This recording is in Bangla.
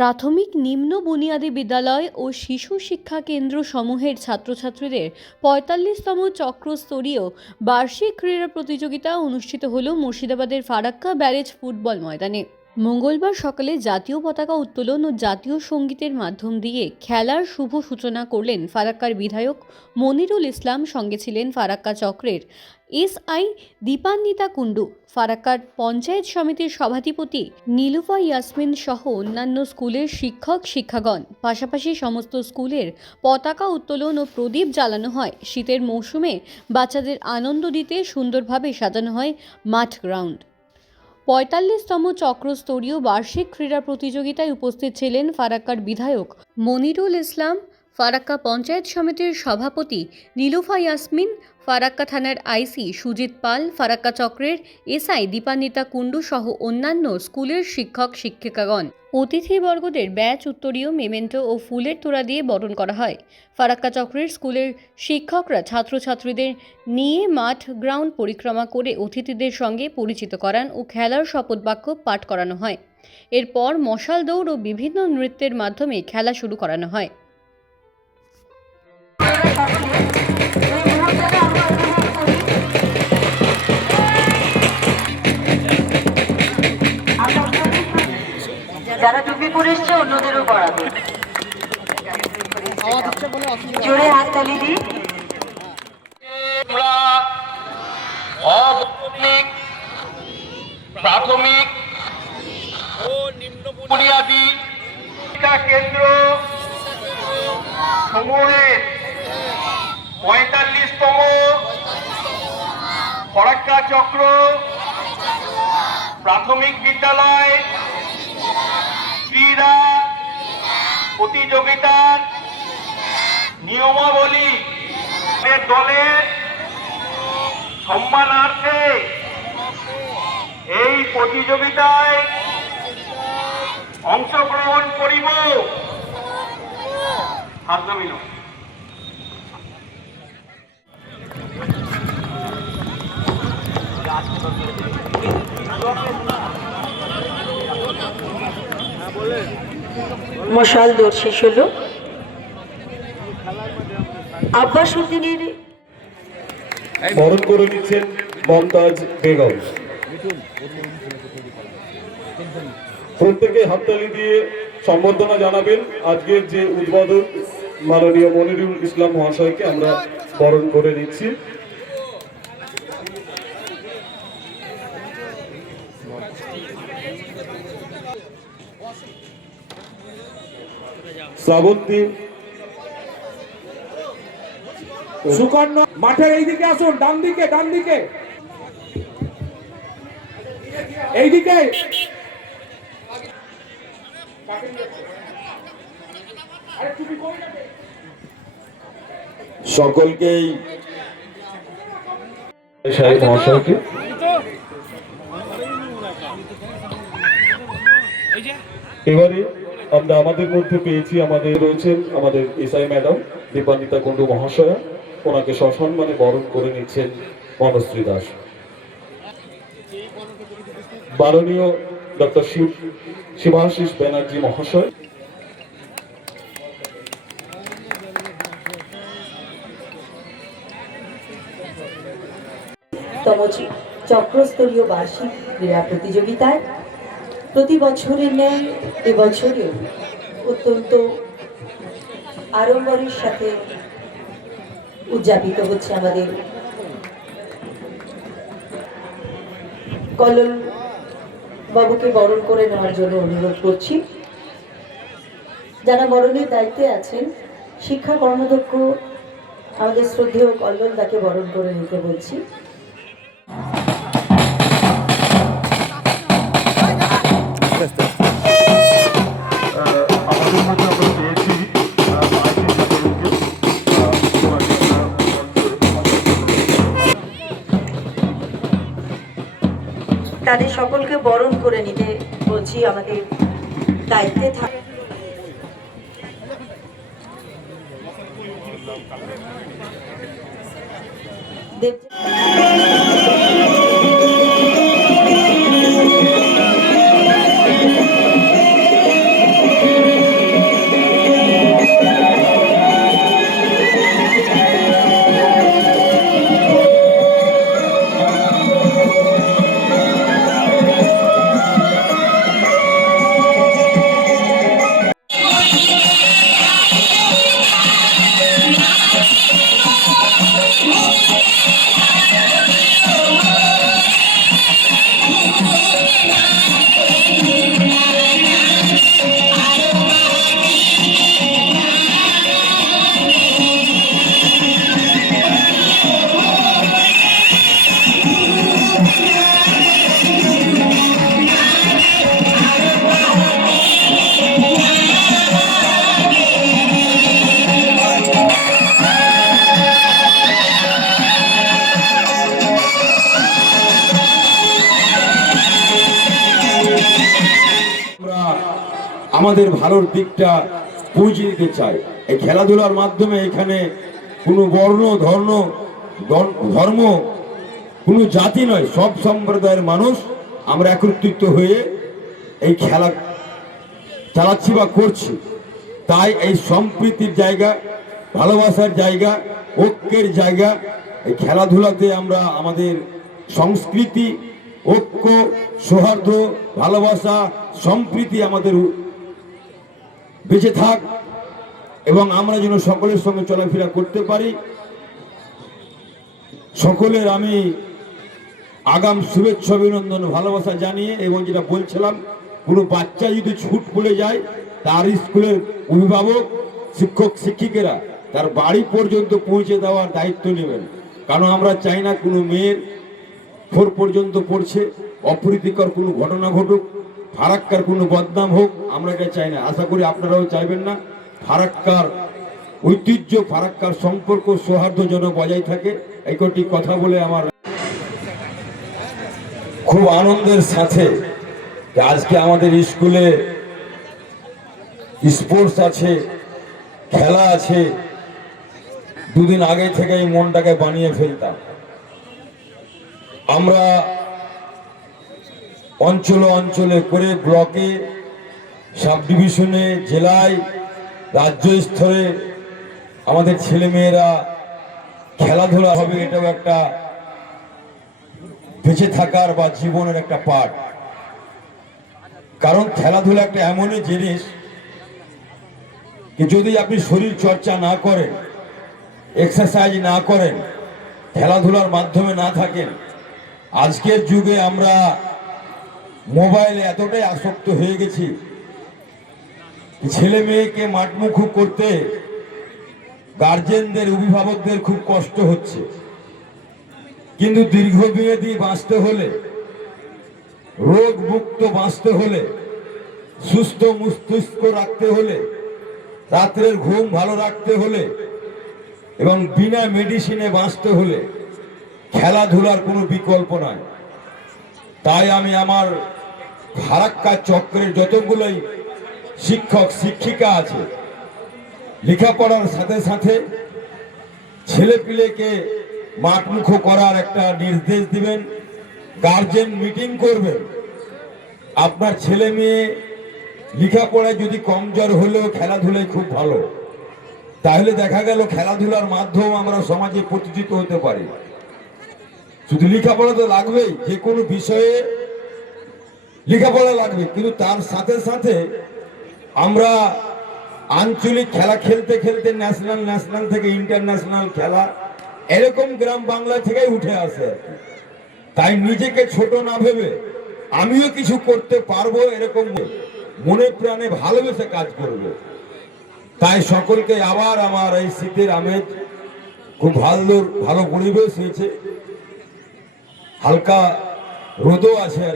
প্রাথমিক নিম্ন বুনিয়াদী বিদ্যালয় ও শিশু শিক্ষা কেন্দ্র সমূহের ছাত্রছাত্রীদের পঁয়তাল্লিশতম চক্রস্তরীয় বার্ষিক ক্রীড়া প্রতিযোগিতা অনুষ্ঠিত হল মুর্শিদাবাদের ফারাক্কা ব্যারেজ ফুটবল ময়দানে। মঙ্গলবার সকালে জাতীয় পতাকা উত্তোলন ও জাতীয় সঙ্গীতের মাধ্যম দিয়ে খেলার শুভ সূচনা করলেন ফারাক্কার বিধায়ক মনিরুল ইসলাম, সঙ্গে ছিলেন ফারাক্কা চক্রের এসআই দীপান্বিতা কুণ্ডু, ফারাক্কার পঞ্চায়েত সমিতির সভাধিপতি নীলুফা ইয়াসমিন সহ অন্যান্য স্কুলের শিক্ষক, শিক্ষাগণ। পাশাপাশি সমস্ত স্কুলের পতাকা উত্তোলন ও প্রদীপ জ্বালানো হয়। শীতের মৌসুমে বাচ্চাদের আনন্দ দিতে সুন্দরভাবে সাজানো হয় মাঠ গ্রাউন্ড। পঁয়তাল্লিশতম চক্রস্তরীয় বার্ষিক ক্রীড়া প্রতিযোগিতায় উপস্থিত ছিলেন ফারাক্কার বিধায়ক মনিরুল ইসলাম ফারাক্কা পঞ্চায়েত সমিতির সভাপতি নীলুফা ইয়াসমিন, ফারাক্কা থানার আইসি সুজিত পাল, ফারাক্কা চক্রের এসআই দীপান্বিতা কুণ্ডু সহ অন্যান্য স্কুলের শিক্ষক শিক্ষিকাগণ। অতিথিবর্গদের ব্যাচ, উত্তরীয়, মেমেন্টো ও ফুলের তোড়া দিয়ে বরণ করা হয়। ফারাক্কা চক্রের স্কুলের শিক্ষকরা ছাত্রছাত্রীদের নিয়ে মাঠ, গ্রাউন্ড পরিক্রমা করে অতিথিদের সঙ্গে পরিচিত করান ও খেলার শপথ বাক্য পাঠ করানো হয়। এরপর মশাল দৌড় ও বিভিন্ন নৃত্যের মাধ্যমে খেলা শুরু করানো হয়। যারা টুপি পরে এসছে অন্যদেরও পড়াবে জোরে হাততালি দিই। প্রাথমিক ও নিম্ন বুনিয়াদী কেন্দ্র সমূহের পঁয়তাল্লিশতম ফরাক্কা চক্র প্রাথমিক বিদ্যালয় ক্রীড়া প্রতিযোগিতার নিয়মাবলী দলের সম্মানার্থে এই প্রতিযোগিতায় অংশগ্রহণ করিব। হাত মশাল দৌড় শেষ হলো। আব্বাস উদ্দিনের বরণ করে নিচ্ছেন মমতাজ বেগম। প্রত্যেকে হাততালি দিয়ে সম্বর্ধনা জানাবেন আজকের যে উদ্বোধন মাননীয় মনিরুল ইসলাম মহাশয়কে আমরা বরণ করে নিচ্ছি। শ্রাবন্তী সুকন্য মাঠের এইদিকে আসুন ডান দিকে ডান দিকে এইদিকে সকলকেই সাহেব মহাশয়কে এবারে আমরা আমাদের মধ্যে পেয়েছি আমাদের রয়েছেন আমাদের এসআই ম্যাডাম দীপান্বিতা কুণ্ডু মহাশয়া। ওনাকে সসম্মানে বরণ করে নিচ্ছেন মনশ্রী দাস। মাননীয় ডক্টর শিব শিবাশিস ব্যানার্জি মহাশয়। চক্রস্তরীয় বার্ষিক ক্রীড়া প্রতিযোগিতায় প্রতি বছরের ন্যায় এবছরেও অত্যন্ত আড়ম্বরের সাথে উদযাপিত হচ্ছে আমাদের কলল বাবুকে বরণ করে নেওয়ার জন্য অনুরোধ করছি। যারা বরণের দায়িত্বে আছেন, শিক্ষা কর্মদক্ষ আমাদের শ্রদ্ধেয় কল্লোল তাকে বরণ করে নিতে বলছি। বরণ করে নিতে বলছি আমাদের দায়িত্বে থাকে দেব আমাদের ভালোর দিকটা পৌঁছে দিতে চাই এই খেলাধুলার মাধ্যমে এখানে কোনো বর্ণ ধর্ম ধর- ধর্ম, কোনো জাতি নয়, সব সম্প্রদায়ের মানুষ আমরা একত্রিত হয়ে এই খেলা চালাচ্ছি বা করছি। তাই এই সম্প্রীতির জায়গা, ভালোবাসার জায়গা, ঐক্যের জায়গা, এই খেলাধুলাতে আমরা আমাদের সংস্কৃতি, ঐক্য, সৌহার্দ্য, ভালোবাসা, সম্প্রীতি আমাদের বেঁচে থাক এবং আমরা যেন সকলের সঙ্গে চলাফেরা করতে পারি। সকলের আমি আগাম শুভেচ্ছা, অভিনন্দন, ভালোবাসা জানিয়ে এবং যেটা বলছিলাম, কোনো বাচ্চা যদি ছুট পড়ে যায়, তার স্কুলের অভিভাবক, শিক্ষক, শিক্ষিকেরা তার বাড়ি পর্যন্ত পৌঁছে দেওয়ার দায়িত্ব নেবেন। কারণ আমরা চাই না কোনো মেয়ের ফোর পর্যন্ত পড়ছে, অপ্রীতিকর কোনো ঘটনা ঘটুক। ফারাক্কার কোনো বদনাম হোক, আমরা এটা চাই না। আশা করি আপনারাও চাইবেন না। ফারাক্কার ঐতিহ্য, ফারাক্কার সম্পর্ক সৌহার্দ্য যেন বজায় থাকে। এই কটি কথা বলে আমার খুব আনন্দের সাথে আজকে আমাদের স্কুলে স্পোর্টস আছে, খেলা আছে, দুদিন আগে থেকেই মনটাকে বানিয়ে ফেলতাম। আমরা অঞ্চলে অঞ্চলে করে ব্লকে সাব ডিভিশনে জেলায় রাজ্য স্তরে আমাদের ছেলেমেয়েরা খেলাধুলা হবে, এটাও একটা বেঁচে থাকার বা জীবনের একটা পার্ট কারণ খেলাধুলা একটা এমনই জিনিস যদি আপনি শরীর চর্চা না করেন এক্সারসাইজ না করেন, খেলাধুলার মাধ্যমে না থাকেন, আজকের যুগে আমরা মোবাইলে এতটাই আসক্ত হয়ে গেছি ছেলে মেয়েকে মাঠমুখু করতে গার্জেনদের অভিভাবকদের খুব কষ্ট হচ্ছে। কিন্তু দীর্ঘমেয়াদী বাঁচতে হলে রোগ মুক্ত বাঁচতে হলে, সুস্থ মস্তিষ্ক রাখতে হলে, রাত্রের ঘুম ভালো রাখতে হলে এবং বিনা মেডিসিনে বাঁচতে হলে খেলাধুলার কোনো বিকল্প নয় তাই আমি আমার ফারাক্কা চক্রের যতগুলোই শিক্ষক, শিক্ষিকা আছে, লেখাপড়ার সাথে সাথে ছেলে পিলেকে মাঠমুখ করার একটা নির্দেশ দিবেন, গার্জেন মিটিং করবেন। আপনার ছেলে মেয়ে লেখাপড়ায় যদি কমজোর হলেও খেলাধুলায় খুব ভালো, তাহলে দেখা গেল খেলাধুলার মাধ্যম আমরা সমাজে প্রতিষ্ঠিত হতে পারি। শুধু লেখাপড়া তো লাগবেই যে কোনো বিষয়ে লেখাপড়া লাগবে। কিন্তু তার সাথে সাথে আমরা আঞ্চলিক খেলা খেলতে খেলতে ন্যাশনাল ন্যাশনাল থেকে ইন্টারন্যাশনাল খেলা এরকম গ্রাম বাংলা থেকেই উঠে আসে। তাই নিজেকে ছোট না ভেবে আমিও কিছু করতে পারব এরকম মনে প্রাণে ভালোবেসে কাজ করব। তাই সকলকে আবার আমার এই শীতের আমেজ খুব ভালো ভালো পরিবেশ হয়েছে હલકા રોદો છે